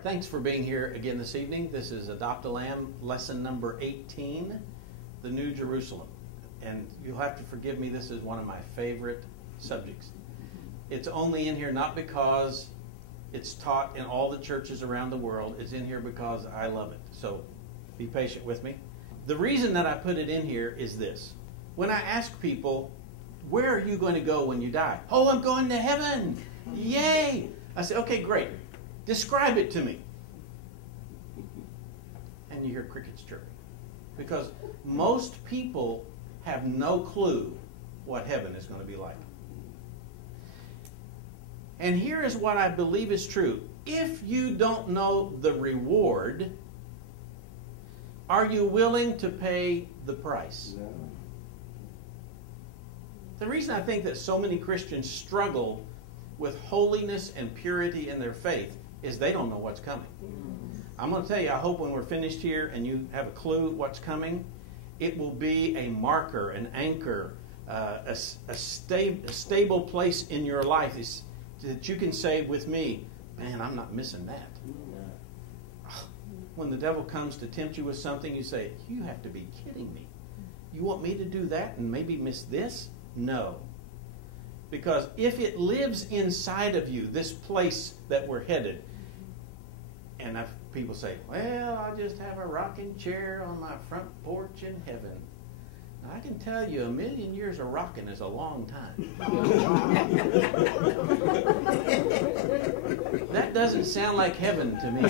right, thanks for being here again this evening. This is Adopt a Lamb, lesson number 18, the New Jerusalem. And you'll have to forgive me, this is one of my favorite subjects. It's only in here not because it's taught in all the churches around the world. It's in here because I love it. So be patient with me. The reason that I put it in here is this. When I ask people, where are you going to go when you die? Oh, I'm going to heaven. Yay! I say, okay, great. Describe it to me. And you hear crickets chirping. Because most people have no clue what heaven is going to be like. And here is what I believe is true. If you don't know the reward, are you willing to pay the price? No. The reason I think that so many Christians struggle with holiness and purity in their faith is they don't know what's coming. I'm going to tell you, I hope when we're finished here and you have a clue what's coming, it will be a marker, an anchor, a stable place in your life is, that you can say with me, man, I'm not missing that. When the devil comes to tempt you with something, you say, you have to be kidding me. You want me to do that and maybe miss this? No. Because if it lives inside of you, this place that we're headed, and people say, well, I'll just have a rocking chair on my front porch in heaven. Now, I can tell you, 1,000,000 years of rocking is a long time. That doesn't sound like heaven to me.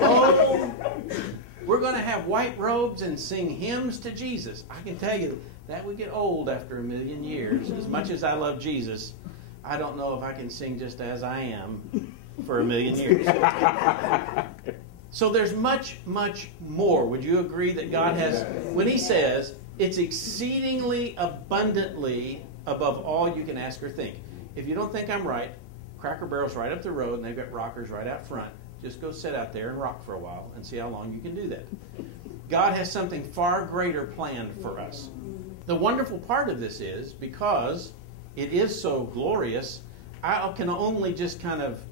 Oh, we're going to have white robes and sing hymns to Jesus. I can tell you, that would get old after 1,000,000 years. As much as I love Jesus, I don't know if I can sing just as I am for 1,000,000 years. So there's much, much more. Would you agree that God has, when He says, it's exceedingly abundantly above all you can ask or think. If you don't think I'm right, Cracker Barrel's right up the road and they've got rockers right out front. Just go sit out there and rock for a while and see how long you can do that. God has something far greater planned for us. The wonderful part of this is, because it is so glorious, I can only just kind of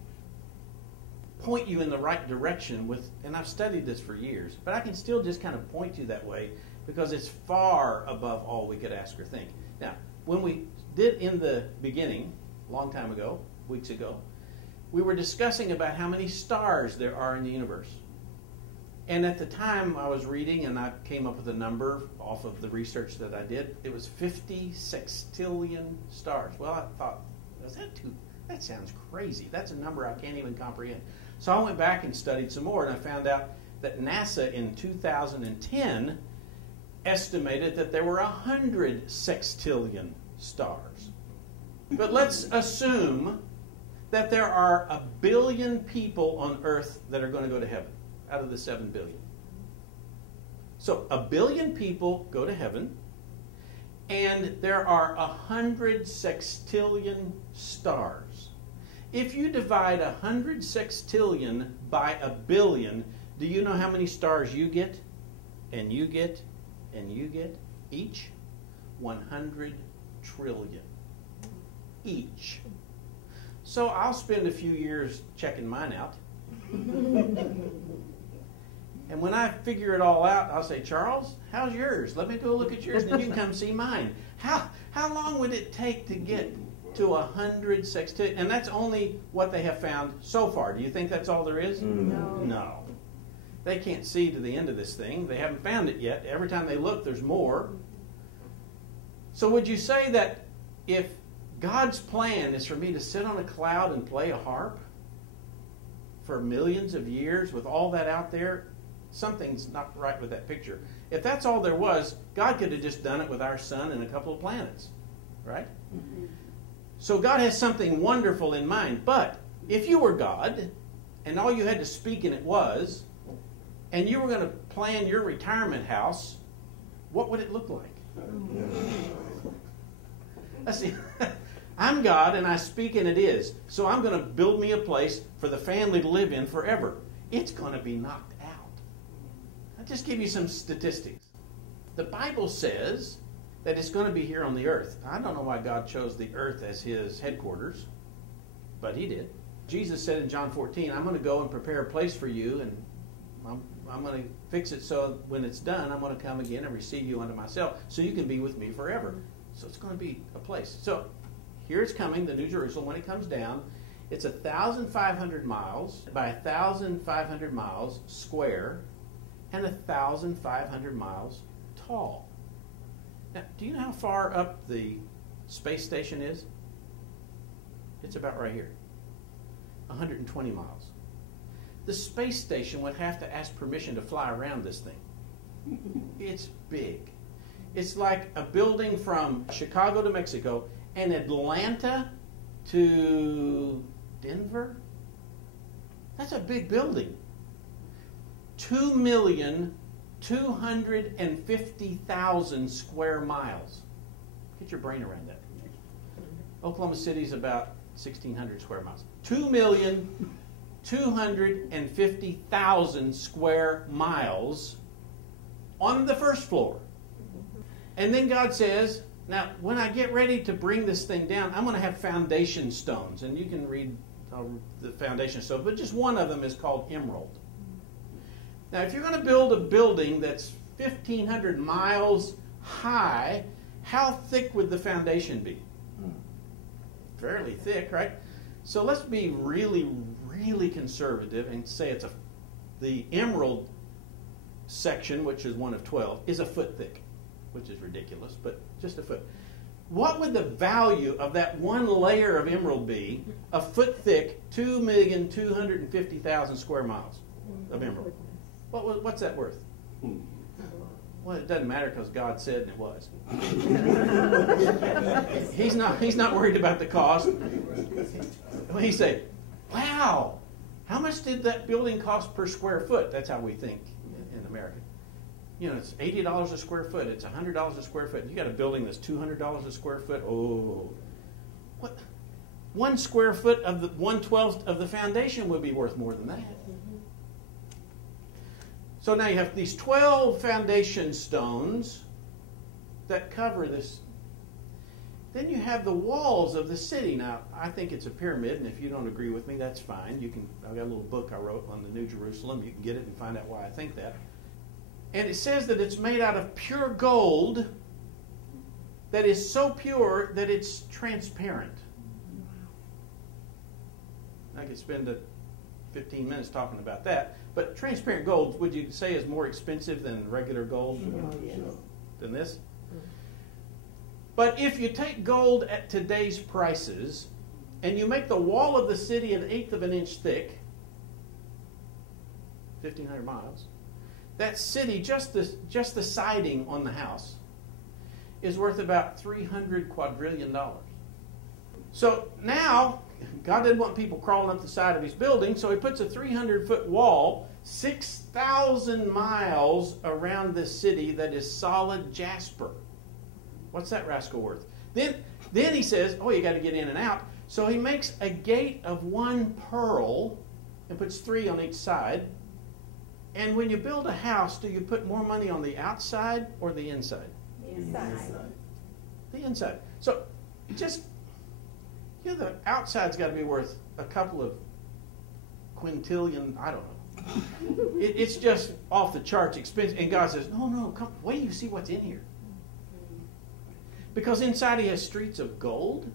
point you in the right direction with, and I've studied this for years, but I can still just kind of point you that way because it's far above all we could ask or think. Now, when we did in the beginning, a long time ago, weeks ago, we were discussing about how many stars there are in the universe. And at the time I was reading, and I came up with a number off of the research that I did. It was 50 sextillion stars. Well, I thought, that sounds crazy. That's a number I can't even comprehend. So I went back and studied some more, and I found out that NASA in 2010 estimated that there were 100 sextillion stars. But let's assume that there are 1 billion people on Earth that are going to go to heaven out of the 7 billion. So 1 billion people go to heaven, and there are 100 sextillion stars. If you divide 100 sextillion by 1 billion, do you know how many stars you get? And you get, and you get? Each? 100 trillion. Each. So I'll spend a few years checking mine out. And when I figure it all out, I'll say, Charles, how's yours? Let me go look at yours, and then you can come see mine. How long would it take to get to 100 sextillion? And that's only what they have found so far. Do you think that's all there is? No. No. They can't see to the end of this thing. They haven't found it yet. Every time they look, there's more. So would you say that if God's plan is for me to sit on a cloud and play a harp for millions of years with all that out there, something's not right with that picture. If that's all there was, God could have just done it with our sun and a couple of planets, right? Mm-hmm. So God has something wonderful in mind. But if you were God, and all you had to speak and it was, and you were going to plan your retirement house, what would it look like? Let's see. I'm God and I speak and it is. So I'm going to build me a place for the family to live in forever. It's going to be knocked out. I'll just give you some statistics. The Bible says that it's going to be here on the earth. I don't know why God chose the earth as His headquarters, but He did. Jesus said in John 14, I'm going to go and prepare a place for you, and I'm going to fix it so when it's done, I'm going to come again and receive you unto myself, so you can be with me forever. So it's going to be a place. So here it's coming, the New Jerusalem. When it comes down, it's 1,500 miles by 1,500 miles square and 1,500 miles tall. Now, do you know how far up the space station is? It's about right here, 120 miles. The space station would have to ask permission to fly around this thing. It's big. It's like a building from Chicago to Mexico and Atlanta to Denver. That's a big building. 2,250,000 square miles. Get your brain around that. Oklahoma City is about 1,600 square miles. 2,250,000 square miles on the first floor. And then God says, now, when I get ready to bring this thing down, I'm going to have foundation stones. And you can read the foundation stones, but just one of them is called emerald. Now, if you're going to build a building that's 1,500 miles high, how thick would the foundation be? Fairly thick, right? So let's be really, really conservative and say the emerald section, which is one of 12, is a foot thick, which is ridiculous, but just a foot. What would the value of that one layer of emerald be, a foot thick, 2,250,000 square miles of emerald? What's that worth? Well, it doesn't matter because God said and it was. He's not worried about the cost. When he say, wow, how much did that building cost per square foot? That's how we think in America. You know, it's $80 a square foot. It's $100 a square foot. You got a building that's $200 a square foot. Oh, what? 1 square foot of the 1/12 of the foundation would be worth more than that. So now you have these 12 foundation stones that cover this. Then you have the walls of the city. Now, I think it's a pyramid, and if you don't agree with me, that's fine. I've got a little book I wrote on the New Jerusalem. You can get it and find out why I think that. And it says that it's made out of pure gold that is so pure that it's transparent. I could spend 15 minutes talking about that. But transparent gold, would you say, is more expensive than regular gold? Than this? But if you take gold at today's prices and you make the wall of the city 1/8 of an inch thick, 1,500 miles, that city, just the siding on the house, is worth about $300 quadrillion. So now, God didn't want people crawling up the side of his building, so he puts a 300-foot wall 6,000 miles around this city that is solid jasper. What's that rascal worth? Then he says, oh, you got to get in and out. So he makes a gate of 1 pearl and puts 3 on each side. And when you build a house, do you put more money on the outside or the inside? The inside. The inside. So just, the outside's got to be worth a couple of quintillion, I don't know. It's just off the charts expensive. And God says, no, come, wait till you see what's in here. Because inside he has streets of gold.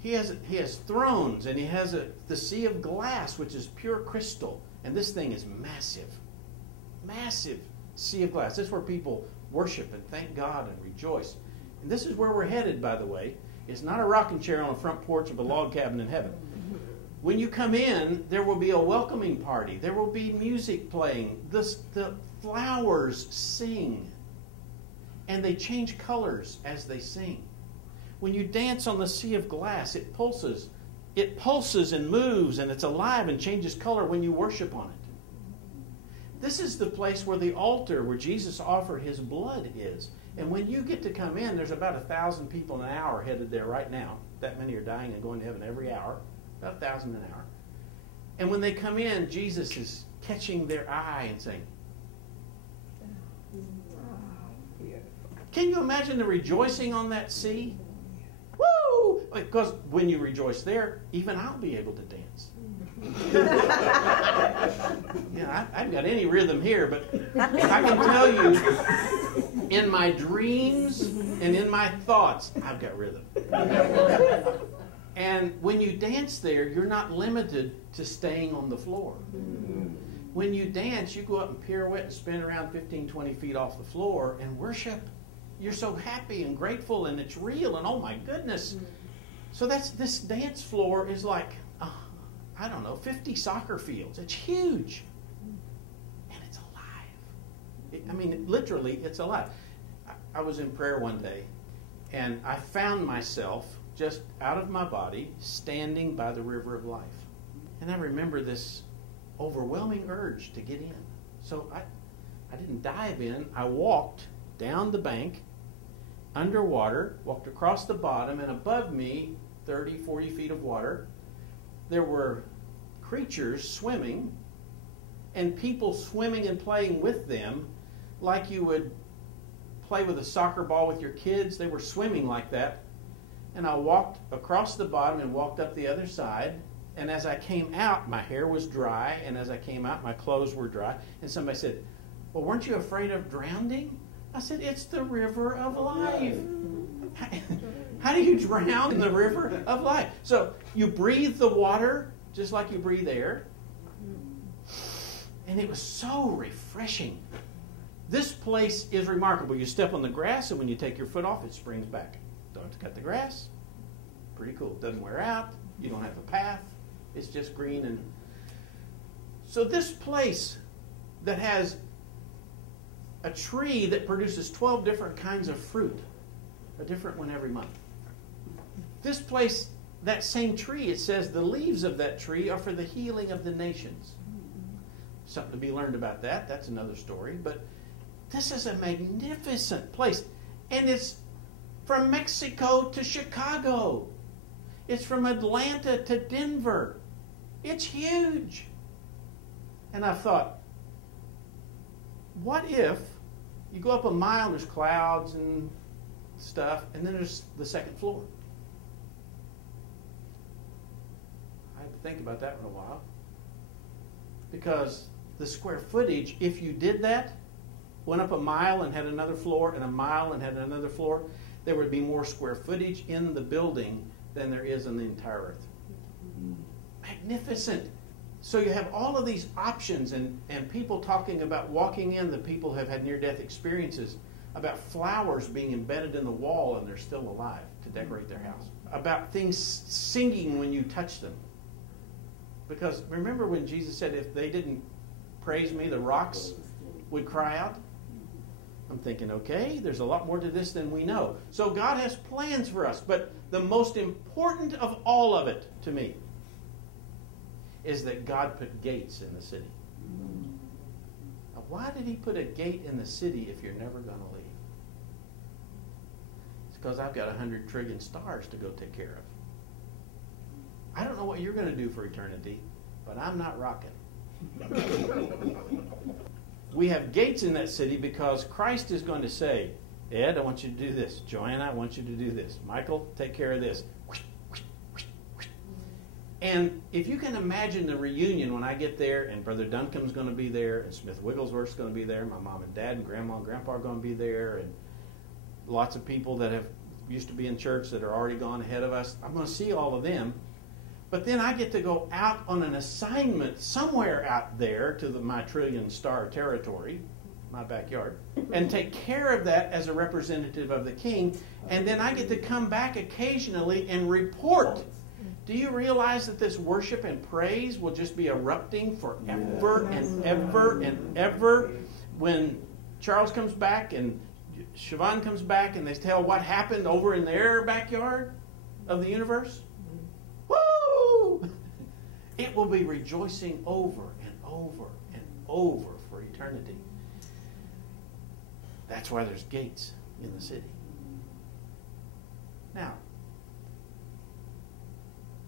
He has thrones, and he has the sea of glass, which is pure crystal. And this thing is massive. Massive sea of glass. This is where people worship and thank God and rejoice. And this is where we're headed, by the way. It's not a rocking chair on a front porch of a log cabin in heaven. When you come in, there will be a welcoming party. There will be music playing. The flowers sing. And they change colors as they sing. When you dance on the sea of glass, it pulses. It pulses and moves, and it's alive and changes color when you worship on it. This is the place where the altar, where Jesus offered his blood, is. And when you get to come in, there's about 1,000 people an hour headed there right now. That many are dying and going to heaven every hour. About 1,000 an hour. And when they come in, Jesus is catching their eye and saying, can you imagine the rejoicing on that sea? Woo! Because when you rejoice there, even I'll be able to dance. Yeah, I haven't got any rhythm here, but I can tell you, in my dreams and in my thoughts, I've got rhythm. And when you dance there, you're not limited to staying on the floor. When you dance, you go up and pirouette and spin around 15, 20 feet off the floor and worship. You're so happy and grateful, and it's real, and oh my goodness. So this dance floor is like, I don't know, 50 soccer fields. It's huge. And it's alive. Literally, it's alive. I was in prayer one day, and I found myself just out of my body, standing by the river of life. And I remember this overwhelming urge to get in. So I didn't dive in. I walked down the bank, underwater, walked across the bottom, and above me, 30, 40 feet of water, there were creatures swimming and people swimming and playing with them like you would play with a soccer ball with your kids. They were swimming like that. And I walked across the bottom and walked up the other side. And as I came out, my hair was dry. And as I came out, my clothes were dry. And somebody said, well, weren't you afraid of drowning? I said, it's the river of life. How do you drown in the river of life? So you breathe the water just like you breathe air. And it was so refreshing. This place is remarkable. You step on the grass, and when you take your foot off, it springs back. Don't have to cut the grass. Pretty cool. It doesn't wear out. You don't have a path. It's just green. And so this place that has a tree that produces 12 different kinds of fruit, a different one every month. This place, that same tree, it says the leaves of that tree are for the healing of the nations. Something to be learned about that. That's another story. But this is a magnificent place. And it's from Mexico to Chicago. It's from Atlanta to Denver. It's huge. And I thought, what if you go up a mile, there's clouds and stuff, and then there's the second floor? I had to think about that for a while. Because the square footage, if you did that, went up a mile and had another floor, and a mile and had another floor, there would be more square footage in the building than there is in the entire earth. Magnificent. So you have all of these options, and people talking about walking in, the people have had near-death experiences, about flowers being embedded in the wall and they're still alive to decorate their house, about things singing when you touch them. Because remember when Jesus said, if they didn't praise me, the rocks would cry out? I'm thinking, okay, there's a lot more to this than we know. So God has plans for us. But the most important of all of it, to me, is that God put gates in the city. Now, why did he put a gate in the city if you're never going to leave? It's because I've got 100 trillion stars to go take care of. I don't know what you're going to do for eternity, but I'm not rocking. We have gates in that city because Christ is going to say, Ed, I want you to do this. Joanna, I want you to do this. Michael, take care of this. And if you can imagine the reunion when I get there, and Brother Duncombe's going to be there, and Smith Wigglesworth's going to be there, my mom and dad and grandma and grandpa are going to be there, and lots of people that have used to be in church that are already gone ahead of us. I'm going to see all of them. But then I get to go out on an assignment somewhere out there to my trillion-star territory, my backyard, and take care of that as a representative of the King. And then I get to come back occasionally and report. Do you realize that this worship and praise will just be erupting forever and ever and ever? When Charles comes back and Siobhan comes back and they tell what happened over in their backyard of the universe, woo! It will be rejoicing over and over and over for eternity. That's why there's gates in the city. Now,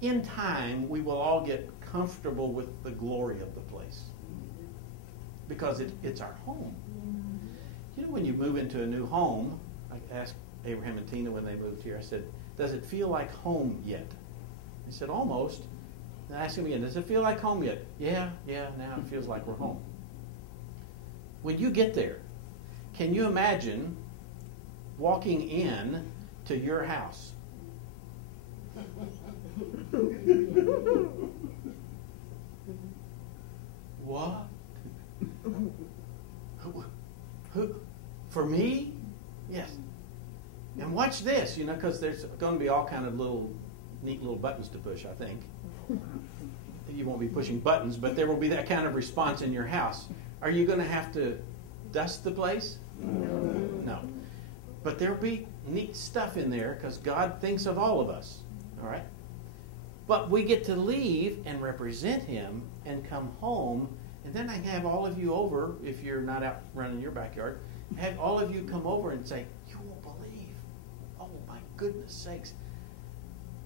in time, we will all get comfortable with the glory of the place because it's our home. You know, when you move into a new home, I ask Abraham and Tina when they moved here. I said, does it feel like home yet? He said, almost. And I asked him again, does it feel like home yet? Yeah, now it feels like we're home. When you get there, can you imagine walking in to your house? What? Who? For me? Yes. And watch this, because there's going to be all kind of neat little buttons to push, I think. You won't be pushing buttons, but there will be that kind of response in your house. Are you going to have to dust the place? No. But there will be neat stuff in there because God thinks of all of us. All right? But we get to leave and represent Him and come home, and then I have all of you over, if you're not out running your backyard, have all of you come over and say, you won't believe. Oh, my goodness sakes.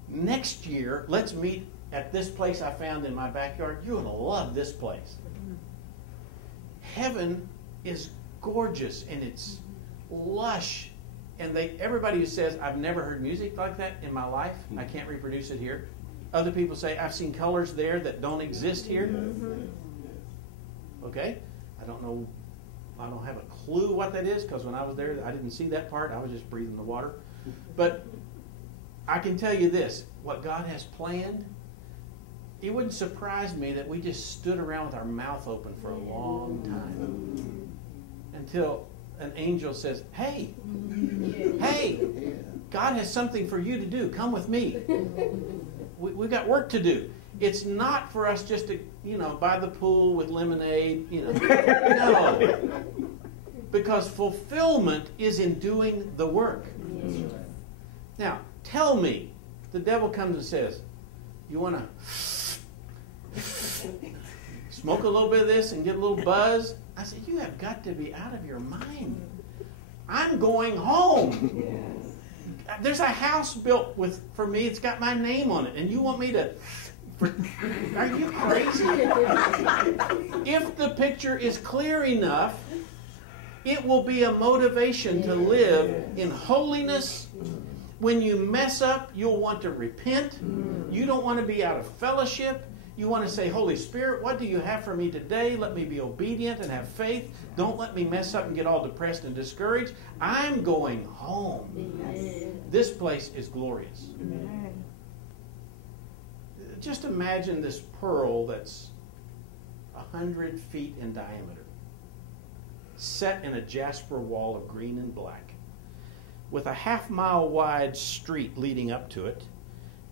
Next year, let's meet at this place I found in my backyard. You're going to love this place. Heaven is gorgeous, and it's lush. And everybody who says, I've never heard music like that in my life, I can't reproduce it here. Other people say, I've seen colors there that don't exist here. Okay? I don't know. I don't have a clue what that is, because when I was there, I didn't see that part. I was just breathing the water. But I can tell you this, what God has planned, it wouldn't surprise me that we just stood around with our mouth open for a long time until an angel says, hey, God has something for you to do. Come with me. We've got work to do. It's not for us just to, by the pool with lemonade, No. Because fulfillment is in doing the work. Now, tell me, the devil comes and says, you want to smoke a little bit of this and get a little buzz? I said, you have got to be out of your mind. I'm going home. There's a house built for me. It's got my name on it. And you want me to... Are you crazy? If the picture is clear enough, it will be a motivation to live in holiness. When you mess up, you'll want to repent. You don't want to be out of fellowship. You want to say, Holy Spirit, what do you have for me today? Let me be obedient and have faith. Don't let me mess up and get all depressed and discouraged. I'm going home. This place is glorious. Just imagine this pearl that's 100 feet in diameter, set in a jasper wall of green and black, with a half-mile wide street leading up to it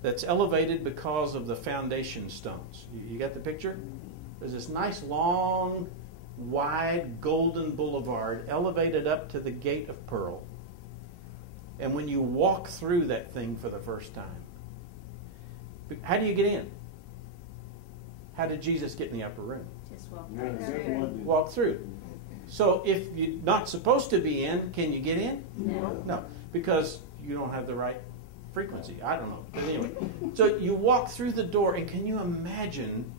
that's elevated because of the foundation stones. You got the picture? There's this nice, long, wide, golden boulevard elevated up to the gate of pearl. And when you walk through that thing for the first time, how do you get in? How did Jesus get in the upper room? Just walk through. Walk through. So if you're not supposed to be in, can you get in? No, because you don't have the right frequency. I don't know. But anyway, so you walk through the door, and can you imagine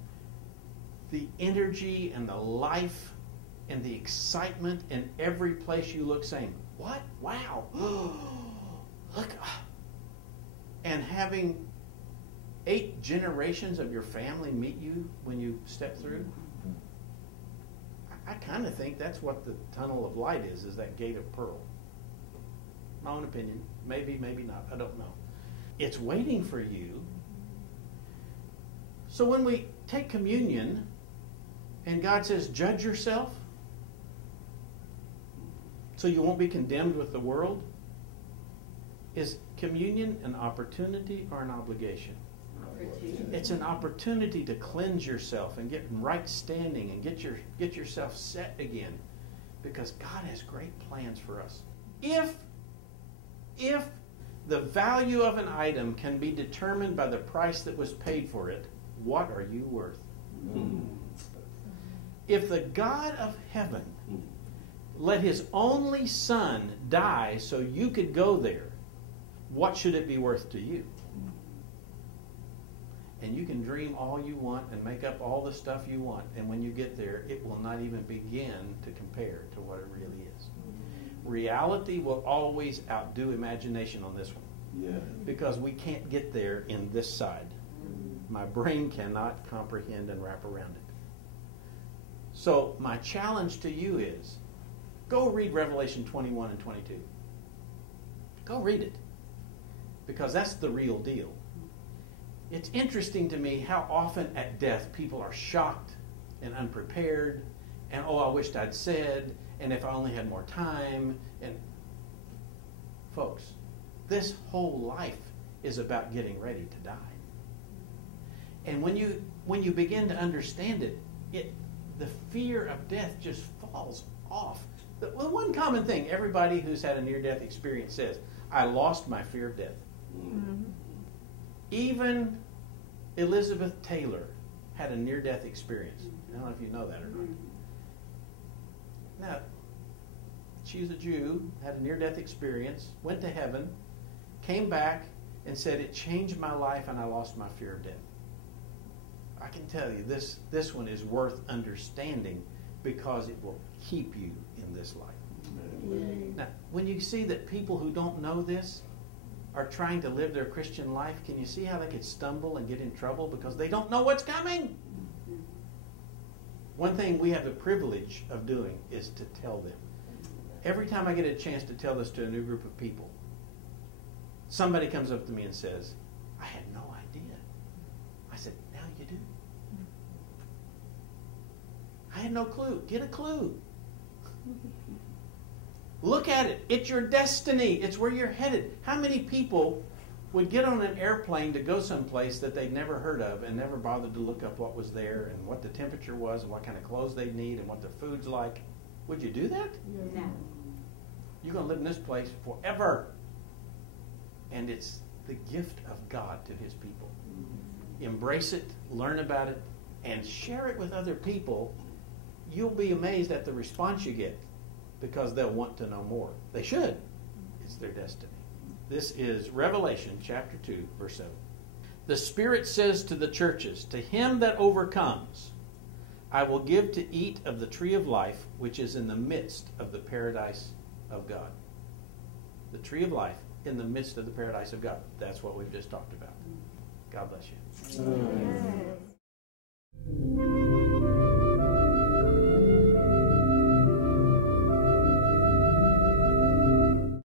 the energy and the life and the excitement in every place you look, saying, what? Wow. Look. And having 8 generations of your family meet you when you step through. I kind of think that's what the tunnel of light is that gate of pearl. My own opinion. Maybe, maybe not. I don't know. It's waiting for you. So when we take communion and God says, judge yourself so you won't be condemned with the world, is communion an opportunity or an obligation? It's an opportunity to cleanse yourself and get in right standing and get yourself set again, because God has great plans for us. If the value of an item can be determined by the price that was paid for it, what are you worth? If the God of heaven let His only Son die so you could go there, what should it be worth to you? And you can dream all you want and make up all the stuff you want, and when you get there, it will not even begin to compare to what it really is. Reality will always outdo imagination on this one. Yeah. Because we can't get there in this side. My brain cannot comprehend and wrap around it. So my challenge to you is, go read Revelation 21 and 22. Go read it. Because that's the real deal. It's interesting to me how often at death people are shocked and unprepared, and oh, I wished I'd said, and if I only had more time. And folks, this whole life is about getting ready to die. And when you begin to understand it, the fear of death just falls off. The one common thing everybody who's had a near-death experience says, I lost my fear of death. Mm-hmm. Even Elizabeth Taylor had a near-death experience. I don't know if you know that or not. Now, she was a Jew, had a near-death experience, went to heaven, came back, and said, it changed my life and I lost my fear of death. I can tell you, this one is worth understanding because it will keep you in this life. Amen. Now, when you see that people who don't know this are trying to live their Christian life, can you see how they could stumble and get in trouble because they don't know what's coming? One thing we have the privilege of doing is to tell them. Every time I get a chance to tell this to a new group of people, somebody comes up to me and says, I had no idea. I said, now you do. I had no clue. Get a clue. Look at it. It's your destiny. It's where you're headed. How many people would get on an airplane to go someplace that they'd never heard of and never bothered to look up what was there and what the temperature was and what kind of clothes they'd need and what their food's like? Would you do that? No. You're going to live in this place forever. And it's the gift of God to his people. Embrace it, learn about it, and share it with other people. You'll be amazed at the response you get because they'll want to know more. They should. It's their destiny. This is Revelation chapter 2, verse 7. The Spirit says to the churches, to him that overcomes, I will give to eat of the tree of life, which is in the midst of the paradise of God. The tree of life in the midst of the paradise of God. That's what we've just talked about. God bless you. Amen.